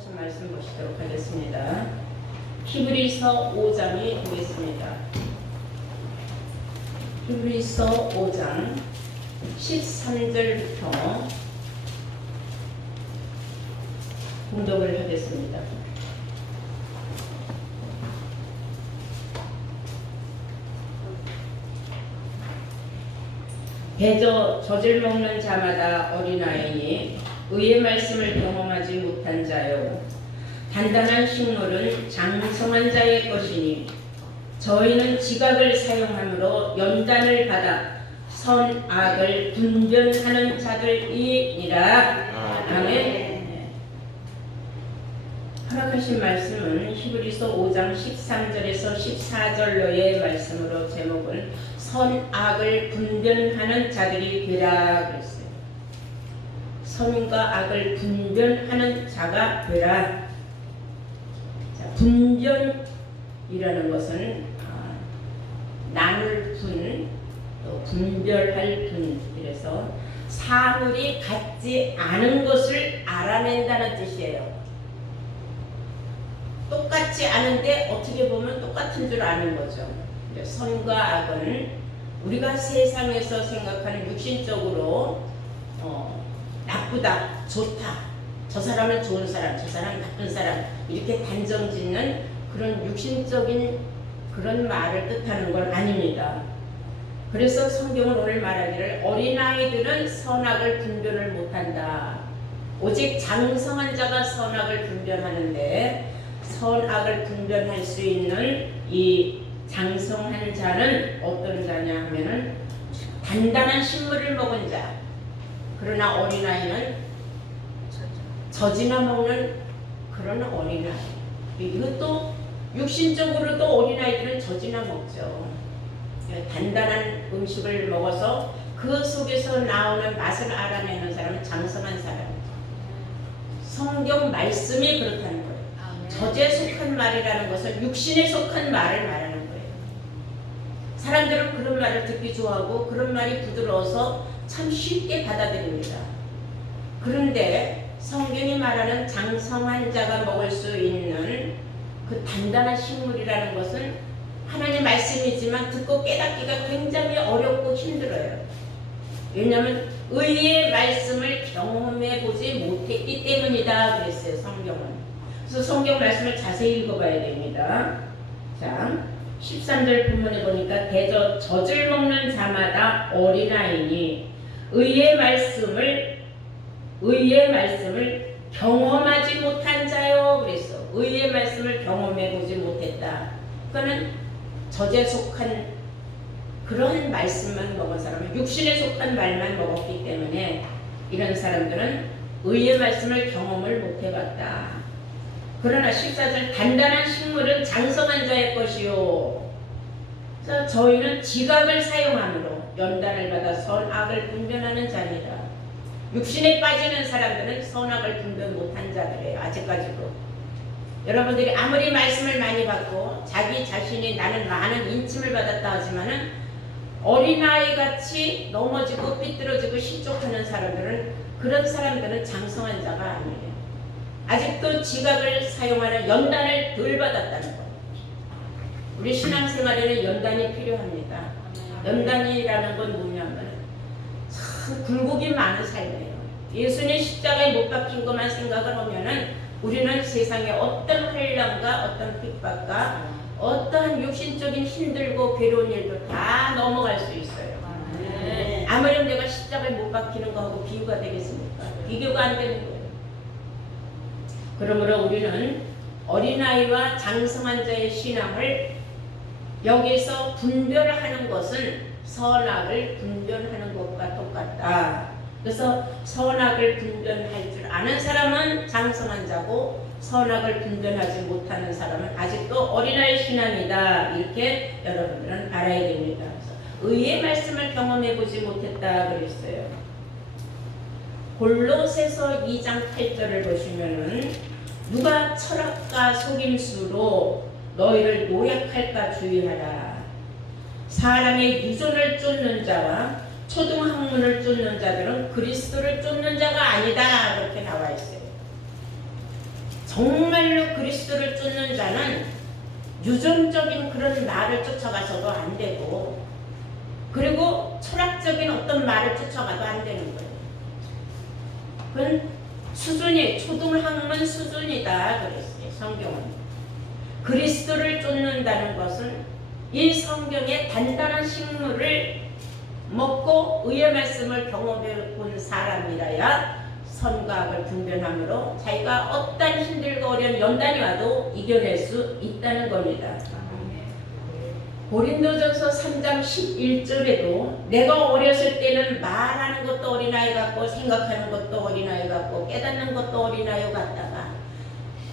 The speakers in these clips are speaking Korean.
허락하신 말씀 보시도록 하겠습니다. 히브리서 5장이 되겠습니다. 히브리서 5장 13절부터 공독을 하겠습니다. 대저 젖을 먹는 자마다 어린아이니 의의 말씀을 경험하지 못한 자요 단단한 식물은 장성한 자의 것이니 저희는 지각을 사용함으로 연단을 받아 선악을 분별하는 자들이니라. 아멘. 허락하신 말씀은 히브리서 5장 13절에서 14절로의 말씀으로 제목을 선악을 분별하는 자들이 되라 그랬어요. 선과 악을 분별하는 자가 되라. 자, 분별이라는 것은 나눌 분, 또 분별할 분, 그래서 사물이 같지 않은 것을 알아낸다는 뜻이에요. 똑같지 않은데 어떻게 보면 똑같은 줄 아는 거죠. 선과 악은 우리가 세상에서 생각하는 육신적으로 나쁘다, 좋다, 저 사람은 좋은 사람, 저 사람은 나쁜 사람 이렇게 단정 짓는 그런 육신적인 그런 말을 뜻하는 건 아닙니다. 그래서 성경은 오늘 말하기를 어린아이들은 선악을 분별을 못한다. 오직 장성한 자가 선악을 분별하는데 선악을 분별할 수 있는 이 장성한 자는 어떤 자냐 하면은 단단한 식물을 먹은 자. 그러나 어린아이는 젖이나 먹는 그런 어린아이. 이것도 육신적으로도 어린아이들은 젖이나 먹죠. 단단한 음식을 먹어서 그 속에서 나오는 맛을 알아내는 사람은 장성한 사람이죠. 성경 말씀이 그렇다는 거예요. 젖에 속한 말이라는 것은 육신에 속한 말을 말하는 거예요. 사람들은 그런 말을 듣기 좋아하고 그런 말이 부드러워서 참 쉽게 받아들입니다. 그런데 성경이 말하는 장성한 자가 먹을 수 있는 그 단단한 식물이라는 것은 하나님 말씀이지만 듣고 깨닫기가 굉장히 어렵고 힘들어요. 왜냐하면 의의 말씀을 경험해 보지 못했기 때문이다 그랬어요. 성경은. 그래서 성경 말씀을 자세히 읽어봐야 됩니다. 자, 13절 본문에 보니까 대저 젖을 먹는 자마다 어린아이니 의의 말씀을 경험하지 못한 자요 그랬어. 의의 말씀을 경험해 보지 못했다. 그거는 젖에 속한 그런 말씀만 먹은 사람은 육신에 속한 말만 먹었기 때문에 이런 사람들은 의의 말씀을 경험을 못 해봤다. 그러나 14절 단단한 식물은 장성한 자의 것이요. 그래서 저희는 지각을 사용함으로 연단을 받아 선악을 분별하는 자니다. 육신에 빠지는 사람들은 선악을 분별 못한 자들이에요. 아직까지도. 여러분들이 아무리 말씀을 많이 받고 자기 자신이 나는 많은 인침을 받았다 하지만은 어린아이같이 넘어지고 삐뚤어지고 실족하는 사람들은 그런 사람들은 장성한 자가 아니에요. 아직도 지각을 사용하는 연단을 덜 받았다는 거예요. 우리 신앙생활에는 연단이 필요합니다. 연단이라는 건 뭐냐면 참 굴곡이 많은 삶이에요. 예수님 십자가에 못 박힌 것만 생각을 하면은 우리는 세상에 어떤 환난과 어떤 핍박과 어떠한 육신적인 힘들고 괴로운 일도 다 넘어갈 수 있어요. 아무렴 내가 십자가에 못 박히는 거하고 비교가 되겠습니까? 비교가 안 되는 거예요. 그러므로 우리는 어린아이와 장성한 자의 신앙을 여기서 분별하는 것은 선악을 분별하는 것과 똑같다. 그래서 선악을 분별할 줄 아는 사람은 장성한 자고 선악을 분별하지 못하는 사람은 아직도 어린아이 신앙이다. 이렇게 여러분들은 알아야 됩니다. 그래서 의의 말씀을 경험해 보지 못했다 그랬어요. 골로새서 2장 8절을 보시면은 누가 철학과 속임수로 너희를 노약할까 주의하라. 사람의 유전을 쫓는 자와 초등학문을 쫓는 자들은 그리스도를 쫓는 자가 아니다. 그렇게 나와 있어요. 정말로 그리스도를 쫓는 자는 유전적인 그런 말을 쫓아가서도 안 되고, 그리고 철학적인 어떤 말을 쫓아가도 안 되는 거예요. 그건 수준이 초등학문 수준이다 그랬어요. 성경은. 그리스도를 쫓는다는 것은 이 성경의 단단한 식물을 먹고 의의 말씀을 경험해 본 사람이라야 선과 악을 분별함으로 자기가 어떤 힘들고 어려운 연단이 와도 이겨낼 수 있다는 겁니다. 고린도전서 3장 11절에도 내가 어렸을 때는 말하는 것도 어린아이 같고 생각하는 것도 어린아이 같고 깨닫는 것도 어린아이 같다가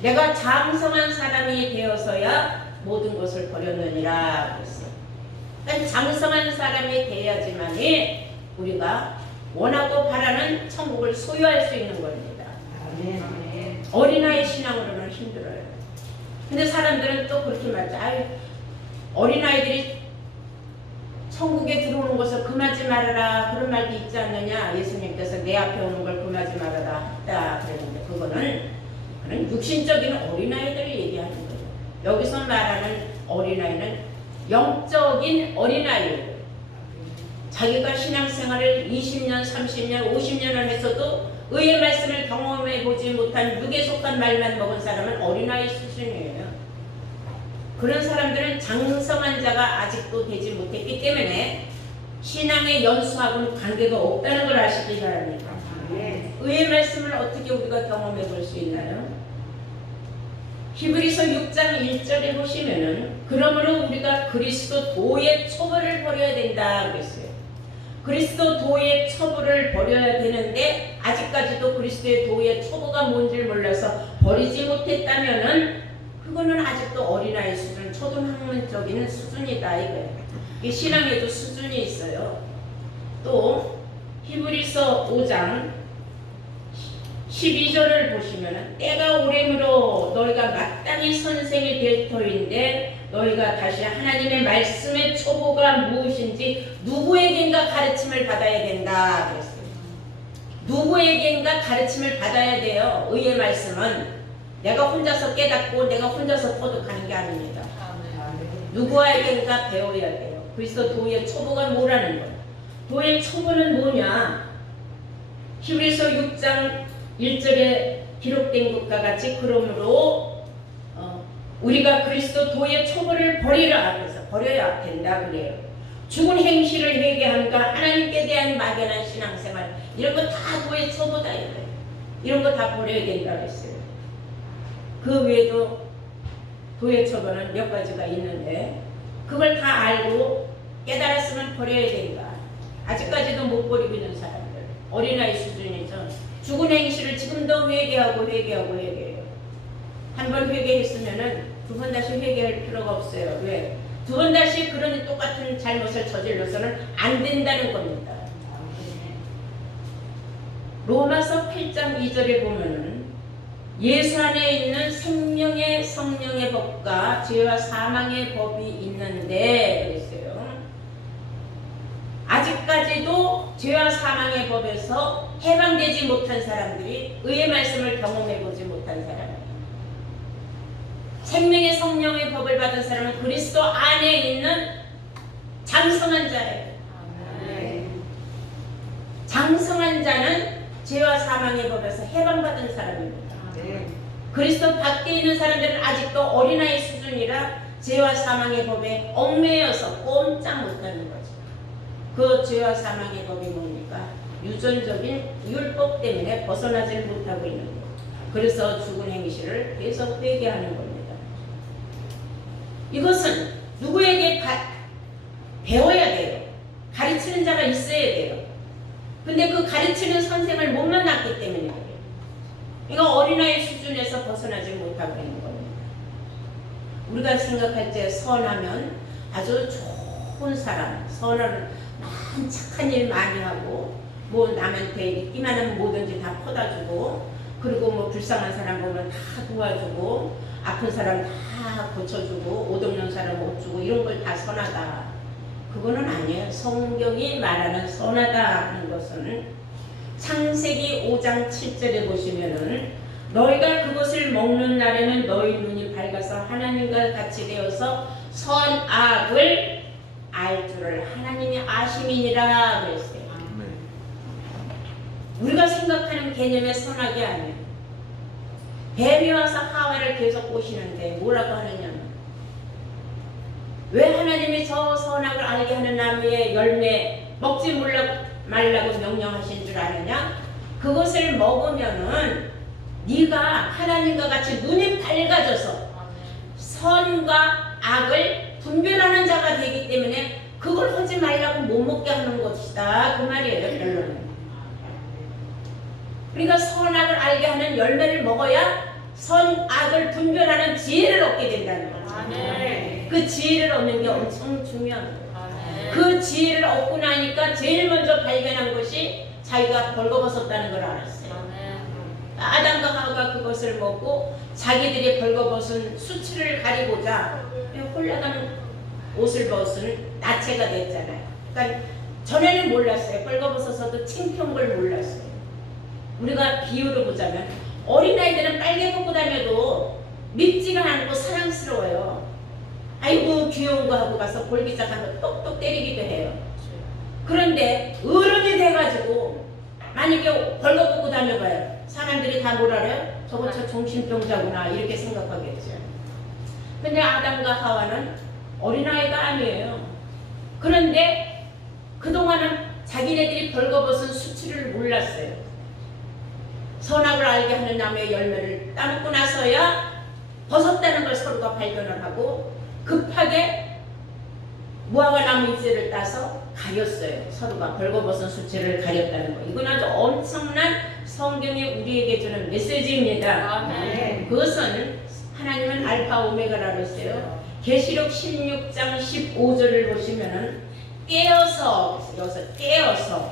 내가 장성한 사람이 되어서야 모든 것을 버렸느니라 그랬어요. 그러니까 장성한 사람이 돼야지만이 우리가 원하고 바라는 천국을 소유할 수 있는 겁니다. 어린아이 신앙으로는 힘들어요. 근데 사람들은 또 그렇게 말하죠. 아유, 어린아이들이 천국에 들어오는 것을 금하지 말아라 그런 말도 있지 않느냐. 예수님께서 내 앞에 오는 걸 금하지 말아라 했다 그랬는데 그거는 그런 육신적인 어린아이들을 얘기하는 거예요. 여기서 말하는 어린아이는 영적인 어린아이예요. 자기가 신앙생활을 20년, 30년, 50년을 했어도 의의 말씀을 경험해 보지 못한 육에 속한 말만 먹은 사람은 어린아이 수준이에요. 그런 사람들은 장성한 자가 아직도 되지 못했기 때문에 신앙의 연수하고는 관계가 없다는 걸 아시기 바랍니다. 의의 말씀을 어떻게 우리가 경험해 볼 수 있나요? 히브리서 6장 1절에 보시면은 그러므로 우리가 그리스도 도의 처벌을 버려야 된다 그랬어요. 그리스도 도의 처벌을 버려야 되는데 아직까지도 그리스도의 도의 처벌가 뭔지 몰라서 버리지 못했다면은 그거는 아직도 어린아이 수준, 초등학문적인 수준이다 이거예요. 이 신앙에도 수준이 있어요. 또 히브리서 5장 12절을 보시면은 때가 오래므로 너희가 마땅히 선생이 될 터인데 너희가 다시 하나님의 말씀의 초보가 무엇인지 누구에겐가 가르침을 받아야 된다 그랬어요. 누구에겐가 가르침을 받아야 돼요. 의의 말씀은 내가 혼자서 깨닫고 내가 혼자서 터득하는 게 아닙니다. 누구에겐가 배워야 돼요. 그래서 도의 초보가 뭐라는 거예요. 도의 초보는 뭐냐. 히브리서 6장 1절에 기록된 것과 같이 그러므로 우리가 그리스도 도의 초보를 버리라 그래서 버려야 된다 그래요. 죽은 행실을 회개함과 하나님께 대한 막연한 신앙생활 이런 거 다 도의 초보다 이거예요. 이런 거 다 버려야 된다 그랬어요. 그 외에도 도의 초보는 몇 가지가 있는데 그걸 다 알고 깨달았으면 버려야 된다. 아직까지도 못 버리고 있는 사람들 어린아이 수준이죠. 죽은 행실을 지금도 회개해요. 한 번 회개했으면은 두 번 다시 회개할 필요가 없어요. 왜? 두 번 다시 그런 똑같은 잘못을 저질러서는 안 된다는 겁니다. 로마서 8장 2절에 보면은 예수 안에 있는 생명의 성령의 법과 죄와 사망의 법이 있는데 그랬어요. 아직까지도 죄와 사망의 법에서 해방되지 못한 사람들이 의의 말씀을 경험해보지 못한 사람이에요. 생명의 성령의 법을 받은 사람은 그리스도 안에 있는 장성한 자예요. 장성한 자는 죄와 사망의 법에서 해방받은 사람입니다. 그리스도 밖에 있는 사람들은 아직도 어린아이 수준이라 죄와 사망의 법에 얽매여서 꼼짝 못하는 거죠. 그 죄와 사망의 법이 뭡니까? 유전적인 율법 때문에 벗어나질 못하고 있는 거예요. 그래서 죽은 행실을 계속 회개하는 겁니다. 이것은 누구에게 배워야 돼요. 가르치는 자가 있어야 돼요. 근데 그 가르치는 선생을 못 만났기 때문에 그래요. 이거 어린아이 수준에서 벗어나지 못하고 있는 겁니다. 우리가 생각할 때 선하면 아주 좋은 사람, 선을 착한 일 많이 하고 뭐 남한테 있기만 뭐든지 다 퍼다주고 그리고 뭐 불쌍한 사람 보면 다 도와주고 아픈 사람 다 고쳐주고 옷 없는 사람 옷 주고 이런 걸 다 선하다. 그거는 아니에요. 성경이 말하는 선하다 하는 것은 창세기 5장 7절에 보시면은 너희가 그것을 먹는 날에는 너희 눈이 밝아서 하나님과 같이 되어서 선악을 알 줄을 하나님이 아심이니라 그랬어요. 우리가 생각하는 개념의 선악이 아니에요. 뱀이 와서 하와를 계속 꼬시는데 뭐라고 하느냐면, 왜 하나님이 저 선악을 알게 하는 나무의 열매 먹지 말라고 명령하신 줄 아느냐? 그것을 먹으면은 네가 하나님과 같이 눈이 밝아져서 선과 악을 분별하는 자가 되기 때문에 그걸 하지 말라고 못 먹게 하는 것이다, 그 말이에요. 결론은. 그러니까 선악을 알게 하는 열매를 먹어야 선악을 분별하는 지혜를 얻게 된다는 거죠. 그 지혜를 얻는 게 엄청 중요한 거예요. 그 지혜를 얻고 나니까 제일 먼저 발견한 것이 자기가 벌거벗었다는 걸 알았어요. 아담과 하와가 그것을 먹고 자기들이 벌거벗은 수치를 가리고자 홀라당 옷을 벗은 나체가 됐잖아요. 그러니까 전에는 몰랐어요. 벌거벗어서도 창피한 걸 몰랐어요. 우리가 비유를 보자면 어린아이들은 빨개 벗고 다녀도 밉지가 않고 사랑스러워요. 아이고 귀여운 거 하고 가서 볼기짝한 거 똑똑 때리기도 해요. 그런데 어른이 돼가지고 만약에 벌거벗고 다녀봐요. 사람들이 다 뭘 알아요? 저거 저 정신병자구나 이렇게 생각하겠죠. 근데 아담과 하와는 어린아이가 아니에요. 그런데 그동안은 자기네들이 벌거벗은 수치를 몰랐어요. 선악을 알게 하는 나무의 열매를 따먹고 나서야 벗었다는 걸 서로가 발견을 하고 급하게 무화과 나무 잎새를 따서 가렸어요. 서로가 벌거벗은 수치를 가렸다는 거. 이건 아주 엄청난 성경이 우리에게 주는 메시지입니다. 그것은 하나님은 알파 오메가라고 했어요. 계시록 16장 15절을 보시면은 깨어서, 여기서 깨어서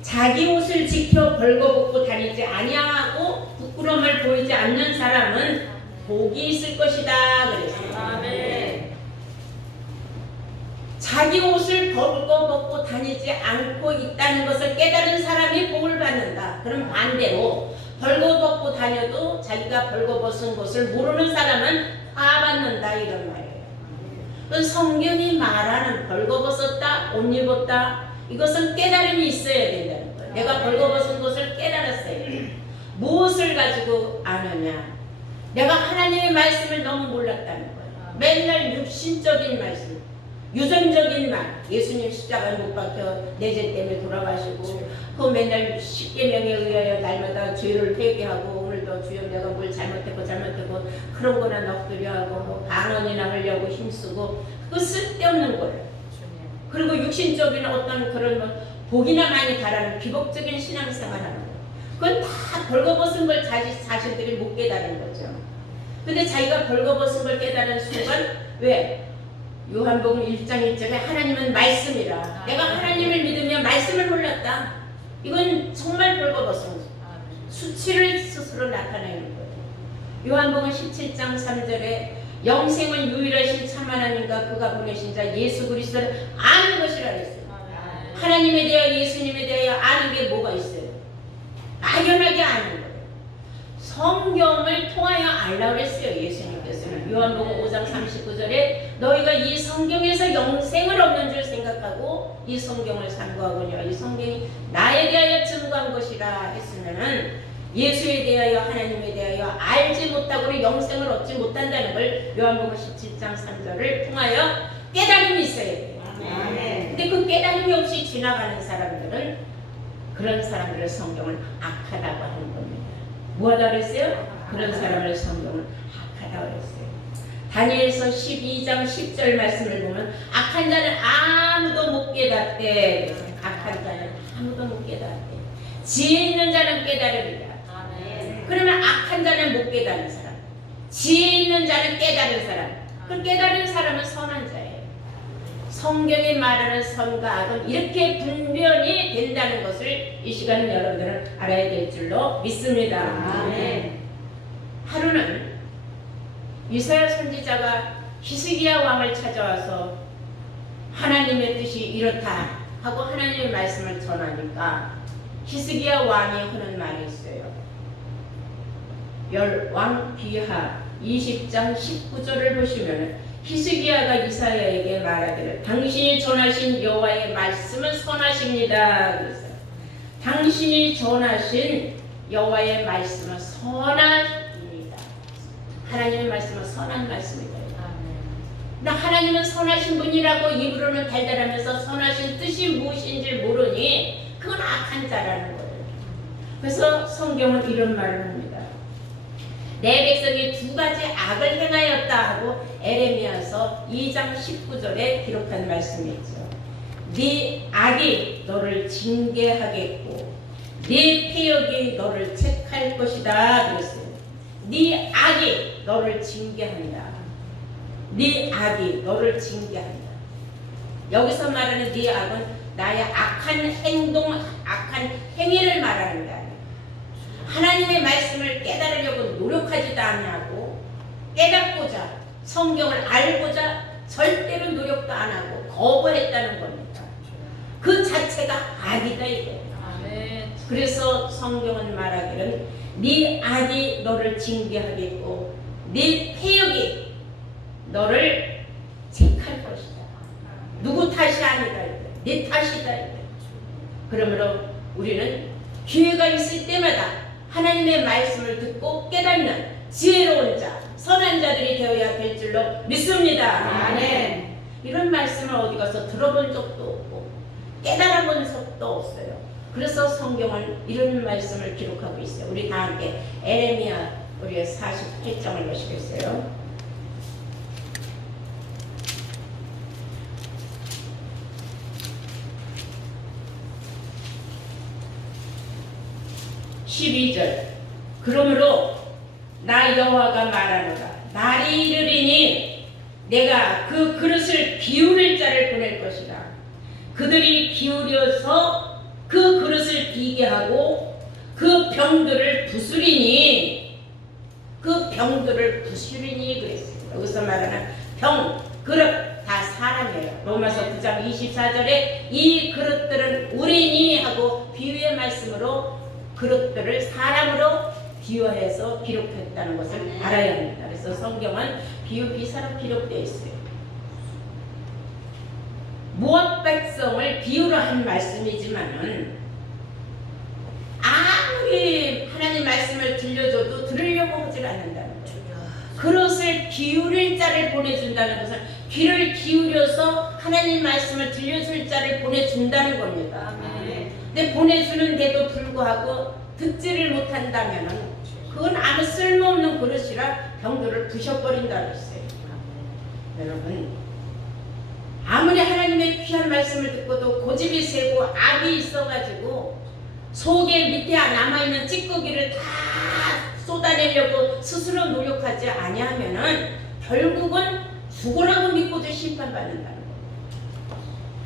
자기 옷을 지켜 벌거벗고 다니지 아니하고 부끄러움을 보이지 않는 사람은 복이 있을 것이다 그랬어요. 아멘. 자기 옷을 벌거벗고 다니지 않고 있다는 것을 깨달은 사람이 복을 받는다. 그럼 반대로 벌거벗고 다녀도 자기가 벌거벗은 것을 모르는 사람은 화 받는다, 이런 말이에요. 그 성경이 말하는 벌거벗었다, 옷 입었다, 이것은 깨달음이 있어야 된다는 거예요. 내가 벌거벗은 것을 깨달았어요. 무엇을 가지고 아느냐? 내가 하나님의 말씀을 너무 몰랐다는 거예요. 맨날 육신적인 말씀, 유전적인 말, 예수님 십자가에 못 박혀 내재 때문에 돌아가시고 그 맨날 십계명에 의하여 날마다 죄를 회개하고 오늘도 주여 내가 뭘 잘못했고 그런 거나 넋두려 하고 뭐 반원이나 하려고 힘쓰고 그거 쓸데없는 거예요. 그리고 육신적인 어떤 그런 뭐 복이나 많이 바라는 비복적인 신앙생활하는 거예요. 그건 다 벌거벗은 걸 자신들이 못 깨달은 거죠. 근데 자기가 벌거벗은 걸 깨달은 순간 왜? 요한복음 1장 1절에 하나님은 말씀이라. 내가 하나님을 믿으며 말씀을 몰랐다. 이건 정말 벌거벗은 거죠. 수치를 스스로 나타내는 거예요. 요한복음 17장 3절에 영생은 유일하신 참 하나님과 그가 보내신 자 예수 그리스도를 아는 것이라 그랬어요. 하나님에 대하여 예수님에 대하여 아는 게 뭐가 있어요? 막연하게 아는 거예요. 성경을 통하여 알라고 그랬어요. 예수님께서는 요한복음 5장 39절에 너희가 이 성경에서 영생을 얻는 줄 생각하고 이 성경을 상고하거니와 이 성경이 나에 대하여 증거한 것이라 했으면은 예수에 대하여 하나님에 대하여 알지 못하고는 영생을 얻지 못한다는 걸 요한복음 17장 3절을 통하여 깨달음이 있어야 돼요. 근데 그 깨달음이 없이 지나가는 사람들은 그런 사람들의 성경을 악하다고 하는 겁니다. 뭐하다 그랬어요? 그런 사람을 성경을 악하다고 그랬어요. 다니엘서 12장 10절 말씀을 보면 악한 자는 아무도 못 깨닫대. 악한 자는 아무도 못 깨닫대. 지혜 있는 자는 깨달으리라. 그러면 악한 자는 못 깨달은 사람, 지혜 있는 자는 깨달은 사람. 그 깨달은 사람은 선한 자예요. 성경이 말하는 선과 악은 이렇게 분별이 된다는 것을 이 시간에 여러분들은 알아야 될 줄로 믿습니다. 아멘. 하루는 이사야 선지자가 히스기야 왕을 찾아와서 하나님의 뜻이 이렇다 하고 하나님의 말씀을 전하니까 히스기야 왕이 하는 말이 있어요. 열왕기하 20장 19절을 보시면 히스기야가 이사야에게 말하기를 당신이 전하신 여호와의 말씀은 선하십니다. 그래서 당신이 전하신 여호와의 말씀은 선하십니다. 하나님의 말씀은 선한 말씀이다. 하나님은 선하신 분이라고 입으로는 달달하면서 선하신 뜻이 무엇인지 모르니 그건 악한 자라는 거예요. 그래서 성경은 이런 말을 합니다. 내 백성이 두 가지 악을 행하였다 하고 에레미야서 2장 19절에 기록한 말씀이 있죠. 네 악이 너를 징계하겠고 네 패역이 너를 책할 것이다 그랬어요. 네 악이 너를 징계한다. 네 악이 너를 징계한다. 여기서 말하는 네 악은 나의 악한 행동, 악한 행위를 말하는 게 아니에요. 하나님의 말씀을 깨달으려고 노력하지도 않냐고, 깨닫고자 성경을 알고자 절대로 노력도 안 하고 거부했다는 겁니다. 그 자체가 악이다 이거예요. 그래서 성경은 말하기를 네 악이 너를 징계하겠고 네 패역이 너를 책할 것이다. 누구 탓이 아니다. 내 탓이다. 그러므로 우리는 기회가 있을 때마다 하나님의 말씀을 듣고 깨닫는 지혜로운 자, 선한 자들이 되어야 될 줄로 믿습니다. 아멘. 이런 말씀을 어디 가서 들어본 적도 없고 깨달아 본 적도 없어요. 그래서 성경은 이런 말씀을 기록하고 있어요. 우리 다 함께 에레미야 우리의 48장을 보시겠어요? 12절 그러므로 나 여호와가 말하노라 날이 이르리니 내가 그 그릇을 기울일 자를 보낼 것이라 그들이 기울여서 그 그릇을 비게 하고 그 병들을 부수리니 그랬어요. 여기서 말하는 병, 그릇 다 사람이에요. 로마서 9장 24절에 이 그릇들은 우리니 하고 비유의 말씀으로 그릇들을 사람으로 비유해서 기록했다는 것을 알아야 합니다. 그래서 성경은 비유 비사로 기록되어 있어요. 모압 백성을 비유로 한 말씀이지만은 아무리 하나님 말씀을 들려줘도 들으려고 하지 않는다는 거예요. 그릇을 기울일 자를 보내준다는 것은 귀를 기울여서 하나님 말씀을 들려줄 자를 보내준다는 겁니다. 근데 보내주는데도 불구하고 듣지를 못한다면 그건 아무 쓸모없는 그릇이라 병들을 부셔버린다 그랬어요. 여러분 아무리 하나님의 귀한 말씀을 듣고도 고집이 세고 악이 있어가지고 속에 밑에 남아있는 찌꺼기를 다 쏟아내려고 스스로 노력하지 아니하면은 결국은 죽으라고 믿고도 심판받는다는 거예요.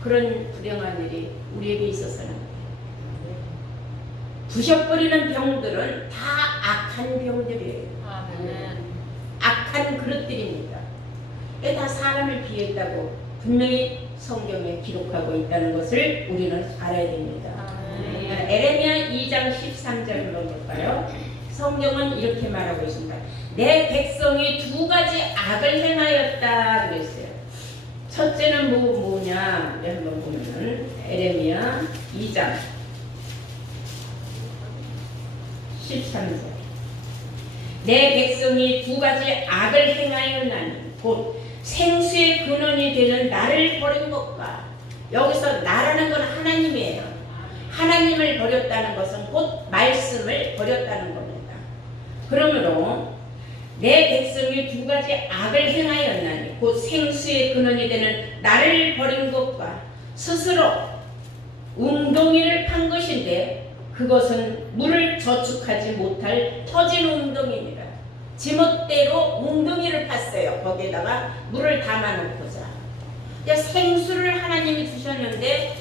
그런 불행한 일이 우리에게 있어서는 부셔버리는 병들은 다 악한 병들이에요. 악한 그릇들입니다. 이게 다 사람을 비했다고 분명히 성경에 기록하고 있다는 것을 우리는 알아야 됩니다. 에레미야 2장 13절을 볼까요? 성경은 이렇게 말하고 있습니다. 내 백성이 두 가지 악을 행하였다 그랬어요. 첫째는 뭐냐? 한번 보면은 에레미야 2장 13절 내 백성이 두 가지 악을 행하였나니 곧 생수의 근원이 되는 나를 버린 것과 여기서 나라는 건 하나님이에요. 하나님을 버렸다는 것은 곧 말씀을 버렸다는 겁니다. 그러므로 내 백성이 두 가지 악을 행하였나니 곧 생수의 근원이 되는 나를 버린 것과 스스로 웅덩이를 판 것인데 그것은 물을 저축하지 못할 터진 웅덩이입니다. 지멋대로 웅덩이를 팠어요. 거기에다가 물을 담아놓고자. 생수를 하나님이 주셨는데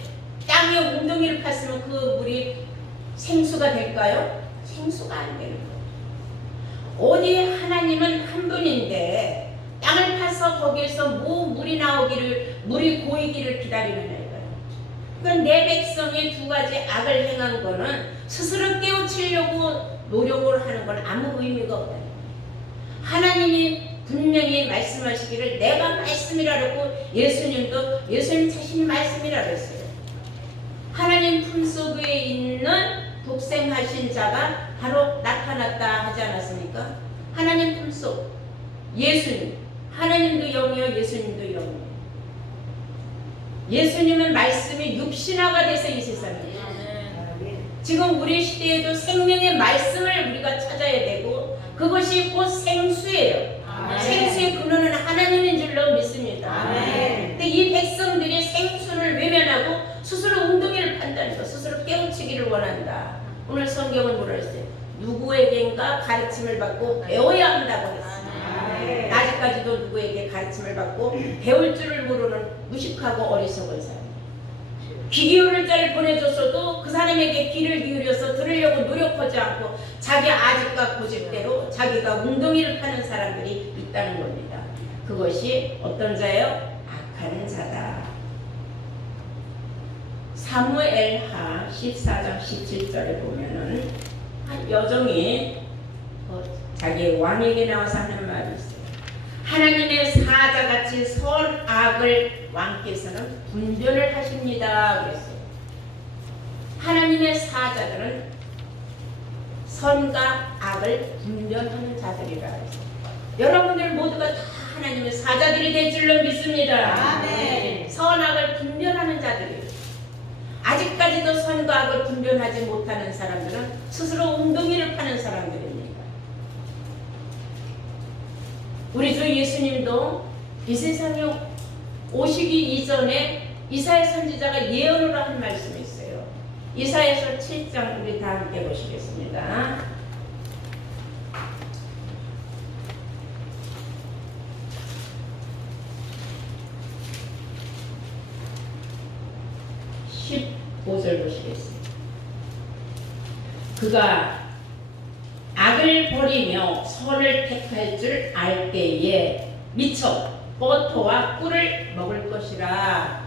땅에 웅덩이를 팠으면 그 물이 생수가 될까요? 생수가 안 되는 거예요. 어디 하나님은 한 분인데 땅을 파서 거기에서 물이 나오기를, 물이 고이기를 기다리는 거예요. 그러니까 내 백성이 두 가지 악을 행한 거는 스스로 깨우치려고 노력을 하는 건 아무 의미가 없다. 하나님이 분명히 말씀하시기를 내가 말씀이라 그랬고 예수님 자신이 말씀이라 그랬어요. 하나님 품속에 있는 독생하신 자가 바로 나타났다 하지 않았습니까? 하나님 품속 예수님, 하나님도 영이요 예수님도 영이요. 예수님은 말씀이 육신화가 돼서 이 세상에 지금 우리 시대에도 생명의 말씀을 우리가 찾아야 되고 그것이 곧 생수예요. 생수의 근원은 하나님인 줄로 믿습니다. 근데 이 백성들이 생수를 외면하고 스스로 웅덩이를 판다니까 스스로 깨우치기를 원한다. 오늘 성경은 뭐라 했어요? 누구에겐가 가르침을 받고 배워야 한다고 했어요. 아직까지도 누구에게 가르침을 받고 배울 줄을 모르는 무식하고 어리석은 사람. 귀 기울일 자를 보내줬어도 그 사람에게 귀를 기울여서 들으려고 노력하지 않고 자기 아집과 고집대로 자기가 웅덩이를 파는 사람들이 있다는 겁니다. 그것이 어떤 자예요? 악한 자다. 사무엘하 14장 17절에 보면은 한 여종이 자기 왕에게 나와서 하는 말이 있어요. 하나님의 사자같이 선악을 왕께서는 분별을 하십니다. 그랬어요. 하나님의 사자들은 선과 악을 분별하는 자들이라 했어요. 여러분들 모두가 다 하나님의 사자들이 될 줄로 믿습니다. 아멘. 선악을 분별하는 자들이에요. 아직까지도 선과 악을 분별하지 못하는 사람들은 스스로 웅덩이를 파는 사람들입니다. 우리 주 예수님도 이 세상에 오시기 이전에 이사야 선지자가 예언으로 한 말씀이 있어요. 이사야서 7장 우리 다 함께 보시겠습니다. (15절) 보시겠습니다. 그가 악을 버리며 선을 택할 줄 알 때에 미쳐 버터와 꿀을 먹을 것이라.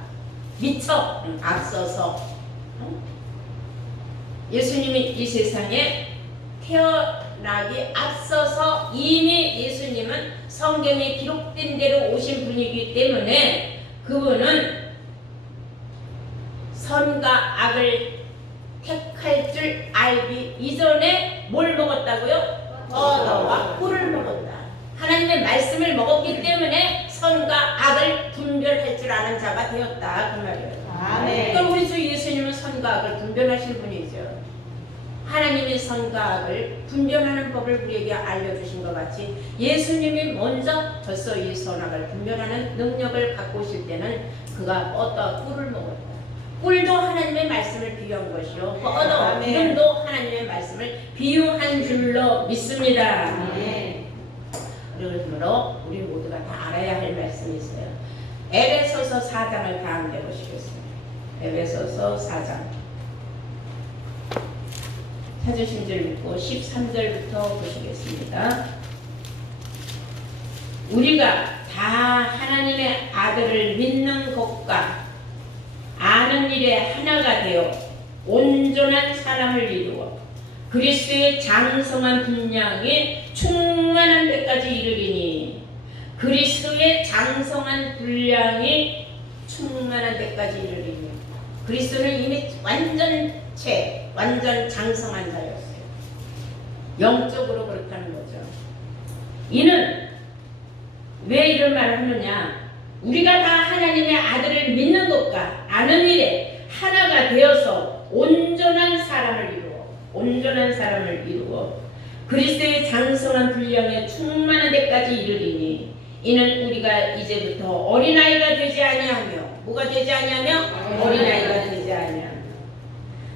미쳐 앞서서 예수님이 이 세상에 태어나기 앞서서 이미 예수님은 성경에 기록된 대로 오신 분이기 때문에 그분은 선과 악을 택할 줄 알기 이전에 뭘 먹었다고요? 버터와 꿀을 먹었다. 하나님의 말씀을 먹었기 때문에 선과 악을 분별할 줄 아는 자가 되었다. 그 말이에요. 아멘. 그럼 우리 주 예수님은 선과 악을 분별하신 분이죠. 하나님이 선과 악을 분별하는 법을 우리에게 알려주신 것 같이 예수님이 먼저 벌써 이 선악을 분별하는 능력을 갖고 오실 때는 그가 버터와 꿀을 먹었다. 꿀도 하나님의 말씀을 비유한 것이요. 버터, 기름도 하나님의 말씀을 비유한 줄로 믿습니다. 그러므로 우리 모두가 다 알아야 할 말씀이 있어요. 에베소서 4장을 다 함께 보시겠습니다. 에베소서 4장 찾으신 줄 믿고 13절부터 보시겠습니다. 우리가 다 하나님의 아들을 믿는 것과 아는 일에 하나가 되어 온전한 사람을 이루어 그리스도의 장성한 분량이 충만한 데까지 이르리니. 그리스도의 장성한 분량이 충만한 데까지 이르리니. 그리스도는 이미 완전 장성한 자였어요. 영적으로 그렇다는 거죠. 이는 왜 이런 말을 하느냐? 우리가 다 하나님의 아들을 믿는 것과 아는 일에 하나가 되어서 온전한 사람을 이루어 그리스도의 장성한 분량에 충만한 데까지 이르리니. 이는 우리가 이제부터 어린아이가 되지 아니하며 뭐가 되지 아니하며 어린아이가 되지 아니하며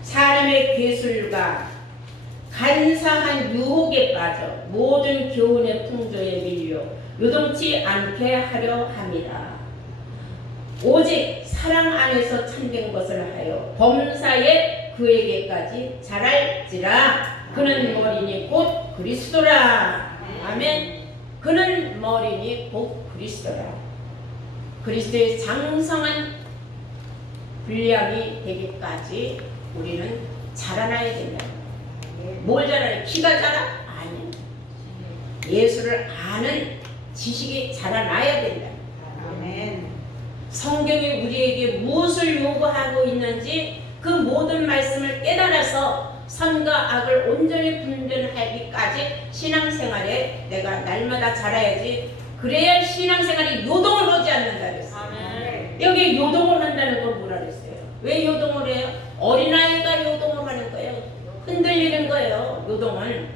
사람의 괴술과 간사한 유혹에 빠져 모든 교훈의 풍조에 밀려 요동치 않게 하려 함이라. 오직 사랑 안에서 참된 것을 하여 범사에 그에게까지 자랄지라. 그는 머리니 곧 그리스도라. 아멘. 그는 머리니 곧 그리스도라. 그리스도의 장성한 분량이 되기까지 우리는 자라나야 된다. 뭘 자라요? 키가 자라? 아니요. 예수를 아는 지식이 자라나야 된다. 아멘. 성경이 우리에게 무엇을 요구하고 있는지 그 모든 말씀을 깨달아서 선과 악을 온전히 분별하기까지 신앙생활에 내가 날마다 자라야지. 그래야 신앙생활이 요동을 하지 않는다 그랬어요. 아멘. 여기 요동을 한다는 건 뭐라 그랬어요? 왜 요동을 해요? 어린아이가 요동을 하는 거예요. 흔들리는 거예요. 요동은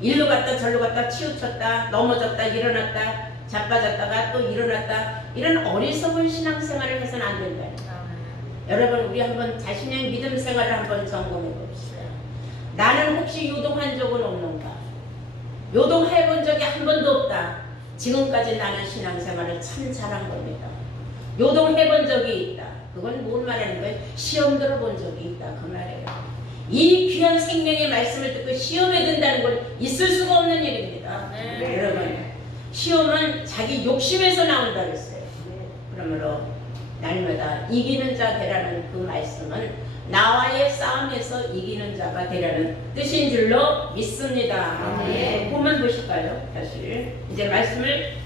일로 갔다 절로 갔다 치우쳤다 넘어졌다 일어났다 자빠졌다가 또 일어났다, 이런 어리석은 신앙생활을 해서는 안 된다. 여러분, 우리 한번 자신의 믿음 생활을 한번 점검해 봅시다. 나는 혹시 요동한 적은 없는가? 요동해 본 적이 한 번도 없다. 지금까지 나는 신앙생활을 참 잘한 겁니다. 요동해 본 적이 있다. 그건 뭘 말하는 거예요? 시험 들어본 적이 있다, 그 말이에요. 이 귀한 생명의 말씀을 듣고 시험에 든다는 건 있을 수가 없는 일입니다. 여러분, 시험은 자기 욕심에서 나온다 그랬어요. 그러므로 날마다 이기는 자 되라는 그 말씀은 나와의 싸움에서 이기는 자가 되라는 뜻인 줄로 믿습니다. 보면 보실까요? 다시 이제 말씀을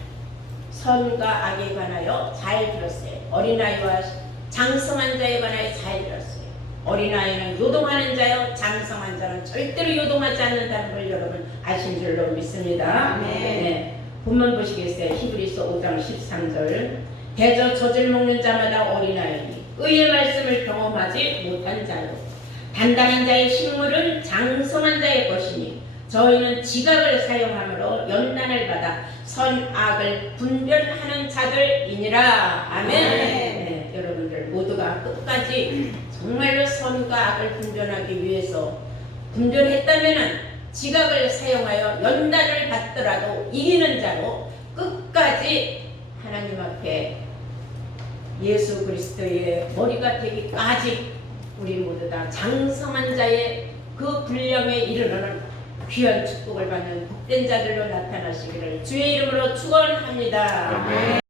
선과 악에 관하여 잘 들었어요. 어린아이와 장성한 자에 관하여 잘 들었어요. 어린아이는 요동하는 자요, 장성한 자는 절대로 요동하지 않는다는 걸 여러분 아신 줄로 믿습니다. 네. 본문 보시겠어요? 히브리서 5장 13절. 대저 젖을 먹는 자마다 어린아이니 의의 말씀을 경험하지 못한 자요, 단단한 자의 식물은 장성한 자의 것이니 저희는 지각을 사용함으로 연단을 받아 선악을 분별하는 자들이니라. 아멘. 네, 여러분들 모두가 끝까지 정말로 선과 악을 분별하기 위해서 분별했다면은 지각을 사용하여 연단을 받더라도 이기는 자로 끝까지 하나님 앞에 예수 그리스도의 머리가 되기까지 우리 모두 다 장성한 자의 그 분량에 이르는 귀한 축복을 받는 복된 자들로 나타나시기를 주의 이름으로 축원합니다.